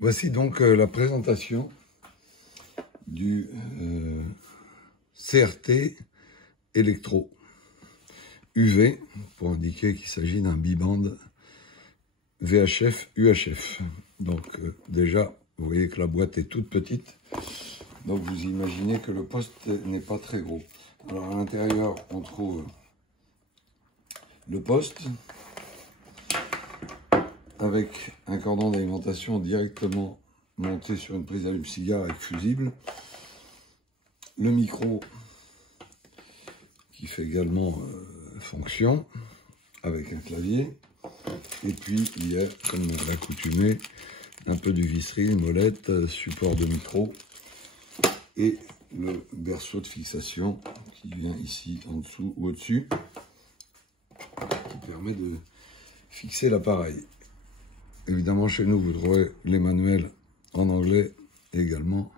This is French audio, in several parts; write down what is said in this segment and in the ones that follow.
Voici donc la présentation du CRT Electro UV pour indiquer qu'il s'agit d'un bibande VHF-UHF. Donc déjà, vous voyez que la boîte est toute petite. Donc vous imaginez que le poste n'est pas très gros. Alors à l'intérieur, on trouve le poste avec un cordon d'alimentation directement monté sur une prise allume-cigare avec fusible. Le micro qui fait également fonction avec un clavier. Et puis il y a, comme l'accoutumée, un peu du visserie, une molette, support de micro et le berceau de fixation qui vient ici en dessous ou au-dessus, qui permet de fixer l'appareil. Évidemment, chez nous, vous trouverez les manuels en anglais et également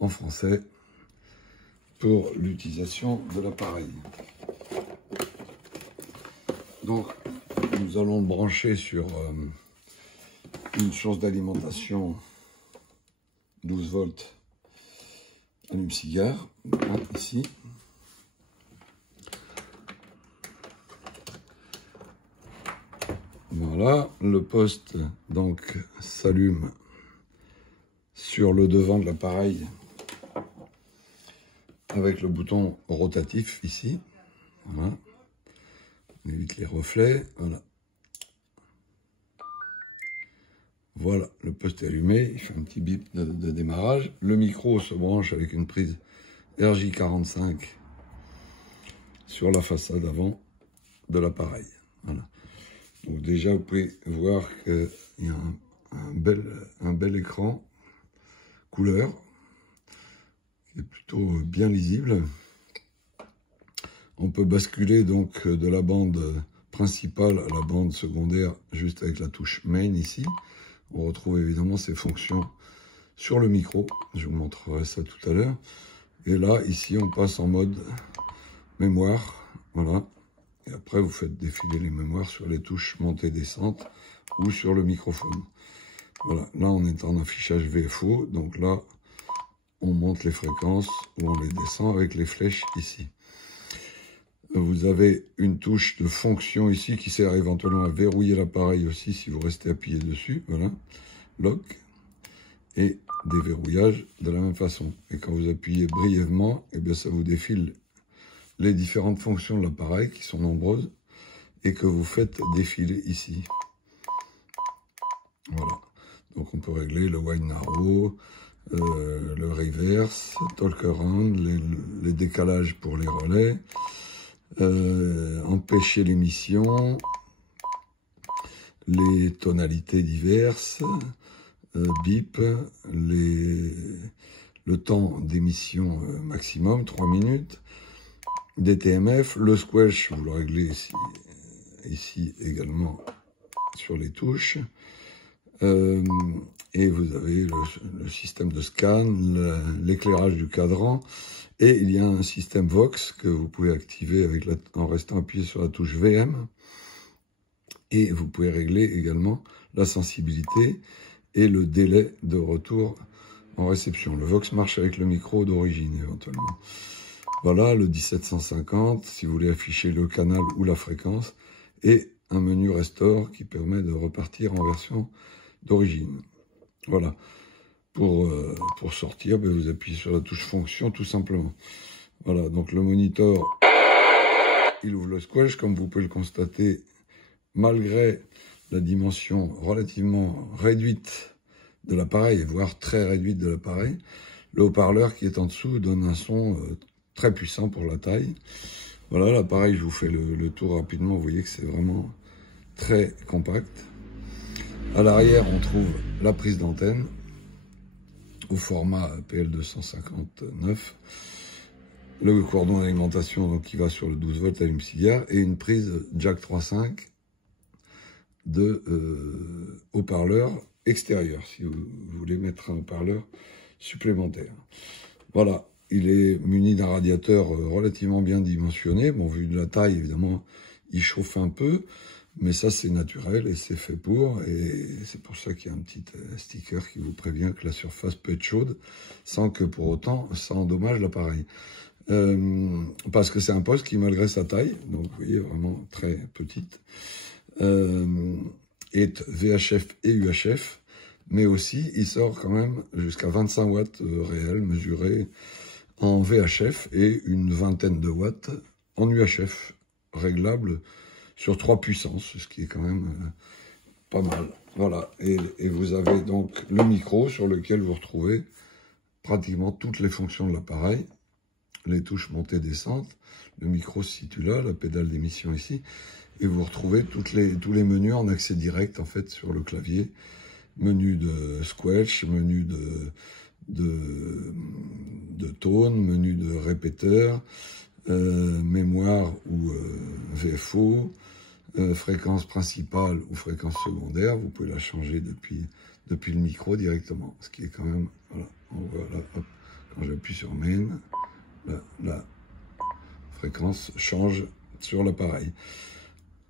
en français pour l'utilisation de l'appareil. Donc, nous allons le brancher sur une source d'alimentation 12 volts allume-cigare, ici. Voilà, le poste donc s'allume sur le devant de l'appareil avec le bouton rotatif ici. Voilà. On évite les reflets. Voilà. Voilà, le poste est allumé, il fait un petit bip de démarrage. Le micro se branche avec une prise RJ45 sur la façade avant de l'appareil. Voilà. Donc déjà, vous pouvez voir qu'il y a un bel écran couleur qui est plutôt bien lisible. On peut basculer donc de la bande principale à la bande secondaire juste avec la touche Main ici. On retrouve évidemment ces fonctions sur le micro. Je vous montrerai ça tout à l'heure. Et là, ici, on passe en mode mémoire. Voilà. Et après, vous faites défiler les mémoires sur les touches montée-descente ou sur le microphone. Voilà. Là, on est en affichage VFO. Donc là, on monte les fréquences ou on les descend avec les flèches ici. Vous avez une touche de fonction ici qui sert éventuellement à verrouiller l'appareil aussi si vous restez appuyé dessus. Voilà. Lock. Et déverrouillage de la même façon. Et quand vous appuyez brièvement, eh bien, ça vous défile les différentes fonctions de l'appareil, qui sont nombreuses, et que vous faites défiler ici. Voilà. Donc on peut régler le wide narrow, le reverse, talk around, les décalages pour les relais, empêcher l'émission, les tonalités diverses, bip, le temps d'émission maximum, 3 minutes, DTMF, le squelch, vous le réglez ici également sur les touches. Et vous avez le système de scan, l'éclairage du cadran, et il y a un système Vox que vous pouvez activer en restant appuyé sur la touche VM. Et vous pouvez régler également la sensibilité et le délai de retour en réception. Le Vox marche avec le micro d'origine éventuellement. Voilà, le 1750, si vous voulez afficher le canal ou la fréquence, et un menu Restore qui permet de repartir en version d'origine. Voilà. Pour sortir, vous appuyez sur la touche fonction tout simplement. Voilà, donc le moniteur, il ouvre le squelch, comme vous pouvez le constater, malgré la dimension relativement réduite de l'appareil, voire très réduite de l'appareil, le haut-parleur qui est en dessous donne un son très puissant pour la taille. Voilà, l'appareil, je vous fais le tour rapidement, vous voyez que c'est vraiment très compact. À l'arrière, on trouve la prise d'antenne au format PL259, le cordon d'alimentation donc qui va sur le 12 volts allume-cigare et une prise jack 3.5 de haut-parleur extérieur, si vous voulez mettre un haut-parleur supplémentaire. Voilà, il est muni d'un radiateur relativement bien dimensionné. Bon, vu de la taille, évidemment, il chauffe un peu, Mais ça, c'est naturel et c'est fait pour. Et c'est pour ça qu'il y a un petit sticker qui vous prévient que la surface peut être chaude, sans que pour autant, ça endommage l'appareil. Parce que c'est un poste qui, malgré sa taille, donc vous voyez, vraiment très petite, est VHF et UHF, mais aussi, il sort quand même jusqu'à 25 watts réels mesurés en VHF et une vingtaine de watts en UHF, réglable sur 3 puissances, ce qui est quand même pas mal. Voilà, et vous avez donc le micro sur lequel vous retrouvez pratiquement toutes les fonctions de l'appareil, les touches montée descente, le micro se situe là, la pédale d'émission ici, et vous retrouvez tous les menus en accès direct en fait sur le clavier, menu de squelch, menu de tone, menu de répéteur, mémoire ou VFO, fréquence principale ou fréquence secondaire, vous pouvez la changer depuis le micro directement, ce qui est quand même, voilà, on voit là, hop, quand j'appuie sur main, la fréquence change sur l'appareil.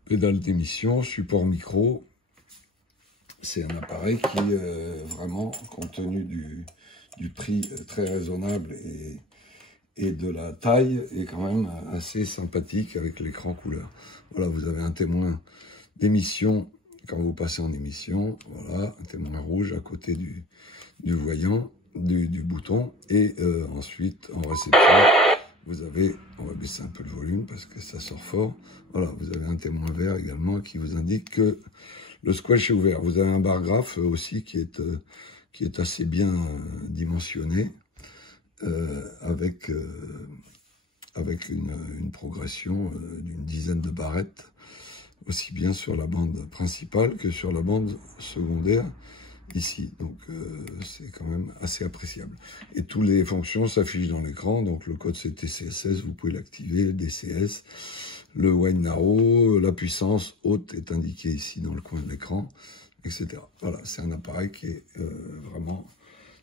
Pédale d'émission, support micro, c'est un appareil qui, vraiment, compte tenu du prix très raisonnable et de la taille, est quand même assez sympathique avec l'écran couleur. Voilà, vous avez un témoin d'émission quand vous passez en émission, voilà, un témoin rouge à côté du voyant, du bouton, et ensuite en réception, vous avez, on va baisser un peu le volume parce que ça sort fort, voilà, vous avez un témoin vert également qui vous indique que le squelch est ouvert. Vous avez un bar graphe aussi qui est assez bien dimensionné, avec une progression d'une dizaine de barrettes, aussi bien sur la bande principale que sur la bande secondaire ici. Donc c'est quand même assez appréciable. Et toutes les fonctions s'affichent dans l'écran, donc le code CTCSS, vous pouvez l'activer, le DCS, le wide narrow, la puissance haute est indiquée ici dans le coin de l'écran, etc. Voilà, c'est un appareil qui est vraiment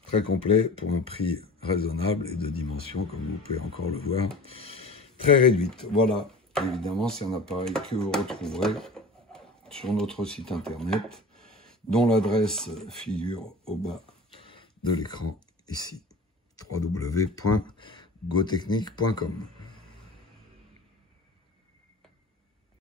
très complet pour un prix raisonnable et de dimension, comme vous pouvez encore le voir, très réduite. Voilà, évidemment, c'est un appareil que vous retrouverez sur notre site internet, dont l'adresse figure au bas de l'écran ici, www.gotechnique.com.